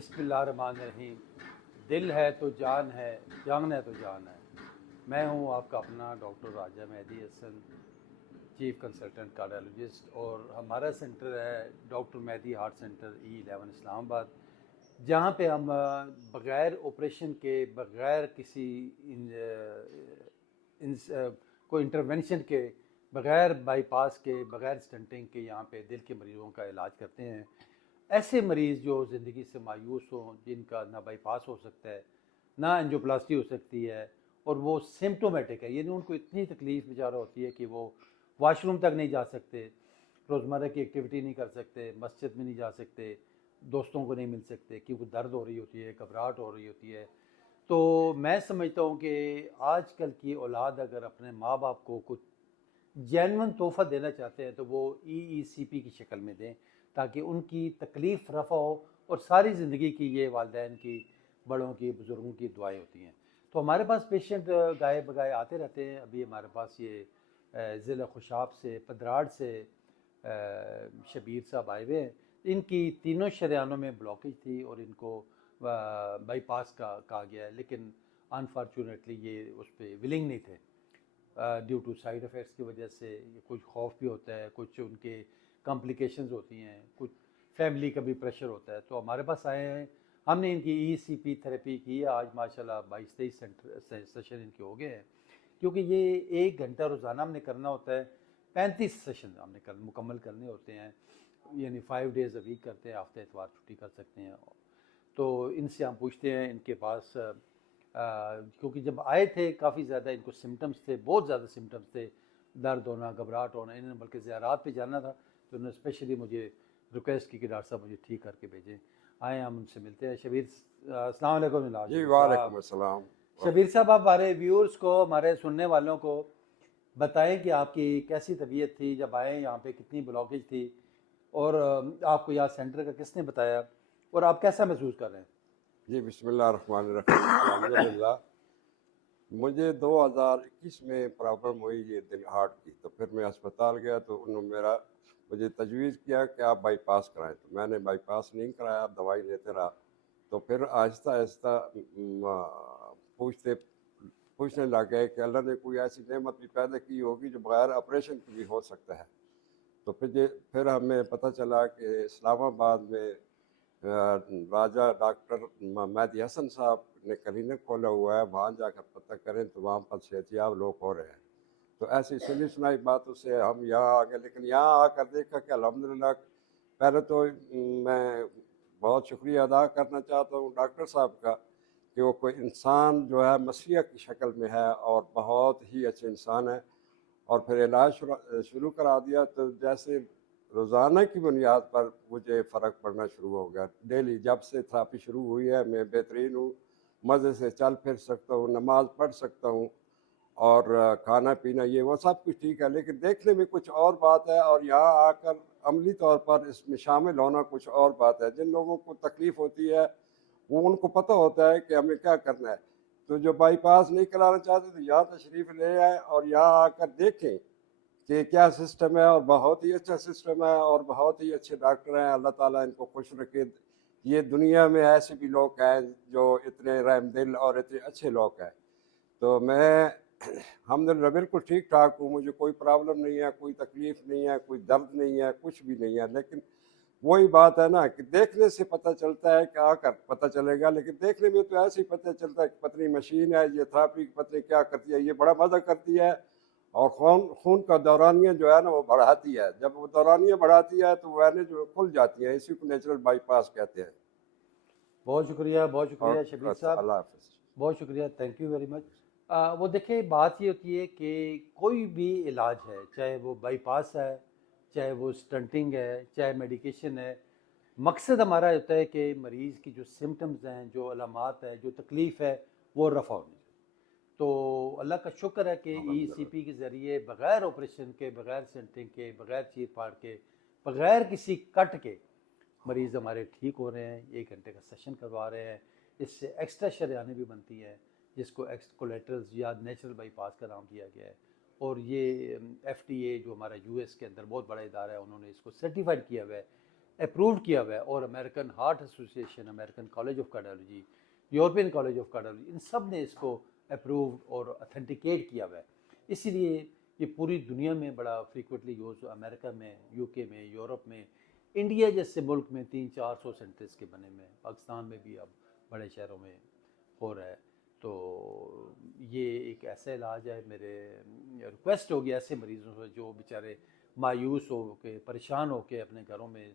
بسم اللہ الرحمن الرحیم۔ دل ہے تو جان ہے، جان ہے تو جان ہے۔ میں ہوں آپ کا اپنا ڈاکٹر راجہ مہدی حسن، چیف کنسلٹنٹ کارڈیالوجسٹ، اور ہمارا سینٹر ہے ڈاکٹر مہدی ہارٹ سینٹر E11 اسلام آباد، جہاں پہ ہم بغیر آپریشن کے، بغیر کسی کوئی انٹرونشن کے، بغیر بائی پاس کے، بغیر سٹنٹنگ کے یہاں پہ دل کے مریضوں کا علاج کرتے ہیں۔ ایسے مریض جو زندگی سے مایوس ہوں، جن کا نہ بائی پاس ہو سکتا ہے، نہ انجیوپلاسٹی ہو سکتی ہے، اور وہ سمٹومیٹک ہے، یعنی ان کو اتنی تکلیف بیچارہ ہوتی ہے کہ وہ واش روم تک نہیں جا سکتے، روزمرہ کی ایکٹیویٹی نہیں کر سکتے، مسجد میں نہیں جا سکتے، دوستوں کو نہیں مل سکتے کیونکہ درد ہو رہی ہوتی ہے، گھبراہٹ ہو رہی ہوتی ہے۔ تو میں سمجھتا ہوں کہ آج کل کی اولاد اگر اپنے ماں باپ کو کچھ جینون تحفہ دینا چاہتے ہیں تو وہ EECP کی شکل میں دیں، تاکہ ان کی تکلیف رفع ہو، اور ساری زندگی کی یہ والدین کی، بڑوں کی، بزرگوں کی دعائیں ہوتی ہیں۔ تو ہمارے پاس پیشنٹ گائے بگائے آتے رہتے ہیں۔ ابھی ہمارے پاس یہ ضلع خوشاب سے، پدراڑ سے شبیر صاحب آئے ہوئے ہیں۔ ان کی تینوں شریانوں میں بلاکیج تھی اور ان کو بائی پاس کا کہا گیا ہے، لیکن انفارچونیٹلی یہ اس پہ ولنگ نہیں تھے، ڈیو ٹو سائیڈ افیکٹس کی وجہ سے۔ کچھ خوف بھی ہوتا ہے، کچھ ان کے کمپلیکیشنز ہوتی ہیں، کچھ فیملی کا بھی پریشر ہوتا ہے۔ تو ہمارے پاس آئے ہیں، ہم نے ان کی ECP تھراپی کی ہے۔ آج ماشاءاللہ 22-23 سیشن ان کے ہو گئے ہیں، کیونکہ یہ 1 گھنٹہ روزانہ ہم نے کرنا ہوتا ہے۔ 35 سیشن ہم نے مکمل کرنے ہوتے ہیں، یعنی 5 days a week کرتے ہیں، ہفتے اتوار چھٹی کر سکتے ہیں۔ تو ان سے ہم پوچھتے ہیں، ان کے پاس کیونکہ جب آئے تھے کافی زیادہ ان کو سمٹمز تھے، بہت زیادہ سمٹمز تھے، درد ہونا، گھبراہٹ ہونا، انہوں نے بلکہ زیارات پہ جانا تھا، تو انہوں نے اسپیشلی مجھے ریکویسٹ کی کہ ڈاکٹر صاحب مجھے ٹھیک کر کے بھیجیں۔ آئے ہم ان سے ملتے ہیں۔ شبیر السلام علیکم جناب۔ جی وعلیکم السلام۔ شبیر صاحب، آپ ہمارے ویورز کو، ہمارے سننے والوں کو بتائیں کہ آپ کی کیسی طبیعت تھی جب آئے یہاں پہ، کتنی بلاکیج تھی، اور آپ کو یہاں سینٹر کا کس نے بتایا، اور آپ کیسا محسوس کر رہے ہیں؟ جی بسم اللہ الرحمن الرحیم۔ الحمدللہ مجھے 2021 میں پرابلم ہوئی یہ دل ہارٹ کی، تو پھر میں اسپتال گیا تو انہوں نے مجھے تجویز کیا کہ آپ بائی پاس کرائیں، تو میں نے بائی پاس نہیں کرایا، دوائی لیتے رہا۔ تو پھر آہستہ آہستہ پوچھنے لگ گئے کہ اللہ نے کوئی ایسی نعمت بھی پیدا کی ہوگی جو بغیر آپریشن کی بھی ہو سکتا ہے۔ تو پھر ہمیں پتہ چلا کہ اسلام آباد میں راجہ ڈاکٹر مہدی حسن صاحب نے کلینک کھولا ہوا ہے، وہاں جا کر پتہ کریں تو وہاں پر صحتیاب لوگ ہو رہے ہیں۔ تو ایسی سنی سنائی باتوں سے ہم یہاں آ گئے، لیکن یہاں آ کر دیکھا کہ الحمدللہ پہلے تو میں بہت شکریہ ادا کرنا چاہتا ہوں ڈاکٹر صاحب کا کہ وہ کوئی انسان جو ہے مسیح کی شکل میں ہے اور بہت ہی اچھے انسان ہے۔ اور پھر علاج شروع کرا دیا، تو جیسے روزانہ کی بنیاد پر مجھے فرق پڑنا شروع ہو گیا۔ ڈیلی جب سے تھراپی شروع ہوئی ہے میں بہترین ہوں، مزے سے چل پھر سکتا ہوں، نماز پڑھ سکتا ہوں، اور کھانا پینا یہ وہ سب کچھ ٹھیک ہے، لیکن دیکھنے میں کچھ اور بات ہے، اور یہاں آ کر عملی طور پر اس میں شامل ہونا کچھ اور بات ہے۔ جن لوگوں کو تکلیف ہوتی ہے وہ ان کو پتہ ہوتا ہے کہ ہمیں کیا کرنا ہے، تو جو بائی پاس نہیں کرانا چاہتے تو یہاں تشریف لے آئے اور یہاں آ کر دیکھیں کہ کیا سسٹم ہے، اور بہت ہی اچھا سسٹم ہے، اور بہت ہی اچھے ڈاکٹر ہیں۔ اللہ تعالیٰ ان کو خوش رکھے۔ یہ دنیا میں ایسے بھی لوگ ہیں جو اتنے رحم دل اور اتنے اچھے لوگ ہیں۔ تو میں الحمدللہ بالکل ٹھیک ٹھاک ہوں، مجھے کوئی پرابلم نہیں ہے، کوئی تکلیف نہیں ہے، کوئی درد نہیں ہے، کچھ بھی نہیں ہے۔ لیکن وہی بات ہے نا کہ دیکھنے سے پتہ چلتا ہے کہ آ کر پتہ چلے گا، لیکن دیکھنے میں تو ایسے ہی پتہ چلتا ہے کہ پتنی مشین ہے، یہ تھراپی پتنی کیا کرتی ہے، یہ بڑا مزہ کرتی ہے، اور خون کا دورانیہ جو ہے نا وہ بڑھاتی ہے۔ جب وہ دورانیہ بڑھاتی ہے تو وینیں جو کھل جاتی ہیں، اسی کو نیچرل بائی پاس کہتے ہیں۔ بہت شکریہ، بہت اور شکریہ شبیر صاحب، اللہ حافظ۔ بہت شکریہ، تھینک یو ویری مچ۔ وہ دیکھیں، بات یہ ہوتی ہے کہ کوئی بھی علاج ہے، چاہے وہ بائی پاس ہے، چاہے وہ سٹنٹنگ ہے، چاہے میڈیکیشن ہے، مقصد ہمارا ہوتا ہے کہ مریض کی جو سمٹمز ہیں، جو علامات ہیں، جو تکلیف ہے، وہ رفع ہونی چاہیے۔ تو اللہ کا شکر ہے کہ ECP کے ذریعے بغیر آپریشن کے، بغیر سٹنٹنگ کے، بغیر چیر پھاڑ کے، بغیر کسی کٹ کے مریض ہمارے ٹھیک ہو رہے ہیں۔ 1 گھنٹے کا سیشن کروا رہے ہیں، اس سے ایکسٹرا شریانیں بھی بنتی ہیں، جس کو کولیٹرلز یا نیچرل بائی پاس کا نام دیا گیا ہے۔ اور یہ FDA جو ہمارا US کے اندر بہت بڑا ادارہ ہے، انہوں نے اس کو سرٹیفائڈ کیا ہوا ہے اپرووڈ کیا ہوا ہے، اور American heart association, American college of cardiology, European college of cardiology, ان سب نے اس کو اپرووڈ اور اتھینٹیکیٹ کیا ہوا ہے. اسی لیے یہ پوری دنیا میں بڑا فریکوینٹلی یوز ہوا، امریکہ میں، یو کے میں، یورپ میں، انڈیا جیسے ملک میں 300-400 سینٹرز کے بنے ہوئے ہیں، پاکستان میں بھی اب بڑے شہروں میں ہو رہا ہے. تو یہ ایک ایسا علاج ہے، میرے ریکویسٹ ہوگی ایسے مریضوں سے جو بیچارے مایوس ہو کے، پریشان ہو کے اپنے گھروں میں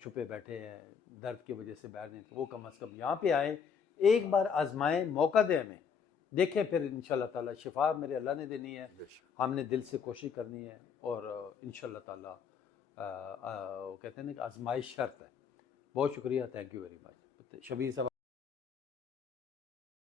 چھپے بیٹھے ہیں، درد کی وجہ سے باہر نہیں، تو وہ کم از کم یہاں پہ آئیں، ایک بار آزمائیں، موقع دیں ہمیں، دیکھیں پھر انشاءاللہ تعالیٰ شفا میرے اللہ نے دینی ہے، ہم نے دل سے کوشش کرنی ہے، اور انشاءاللہ تعالیٰ وہ کہتے ہیں نا کہ آزمائش شرط ہے. بہت شکریہ، thank you very much. Shabbir صاحب